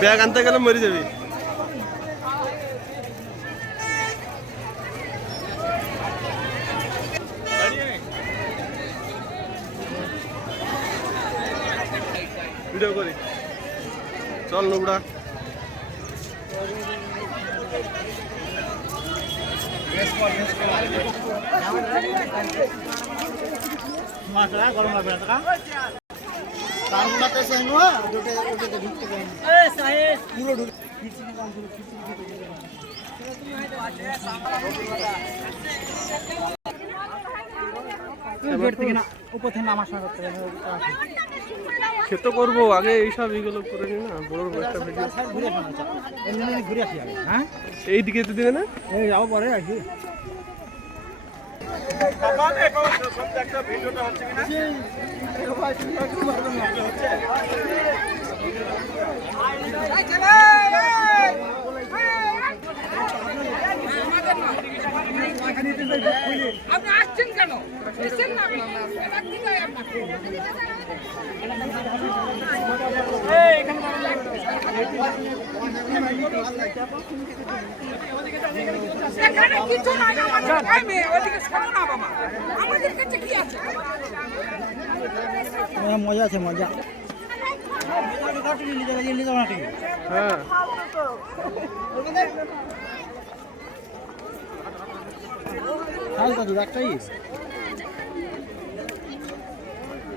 Bag আনতে গেলে মরে যাবি। ভিডিও করি চল নোবড়া গরম লাগবে না সে তো করবো আগে এইসব এগুলো করে নি না বড় একটা ভিডিও ঘুরে আসি হ্যাঁ এই দিকে তো দিবে না এই যাবো পরে আসি আপনি আসছেন কেন? এসেন না রাখতে চাই আপনাকে। এখানে কিছু নাই আমাদের টাইমে ওদিকে শোনো না বাবা আমাদের কাছে কি আছে মজা আছে মজা হ্যাঁ একটাই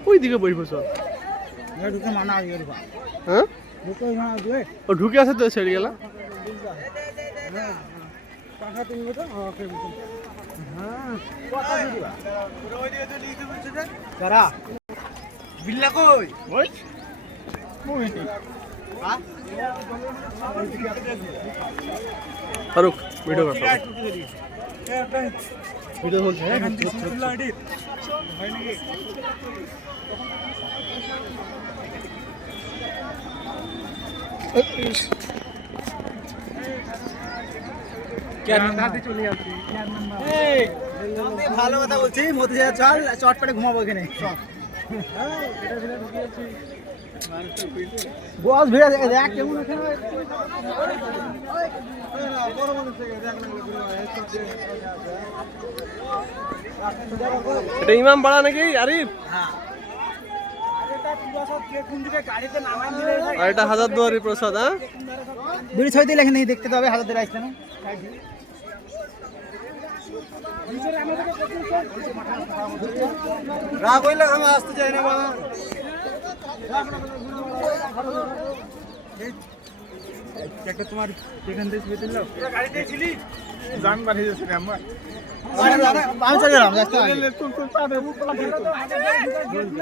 ওই দিকে বসবো সব ঢুকে মানা হ্যাঁ ঢুকে মানা দিয়ে ও ঢুকে আছে তো ছেড়ে গেল কারা বিল্লা কই ওই ফারুক ভিডিও কর ভিডিও বলছে ভালো কথা বলছি মতি চল চটপটে ঘুমাবো এখানে বস ভিড়ে দেখ কেমন এটা ইমাম বাড়া নাকি আরিফ আর এটা হাজারদুয়ারি প্রসাদ হ্যাঁ দুই ছয় দিলে এখানে দেখতে হবে হাজার দিলে আসছে না রাগ হইলে আমি আসতে চাই না বাবা একটা তোমার এখান থেকে দিল গাড়ি দিয়েছিলি জান বাড়ি যাচ্ছে আমার আমি চলে গেলাম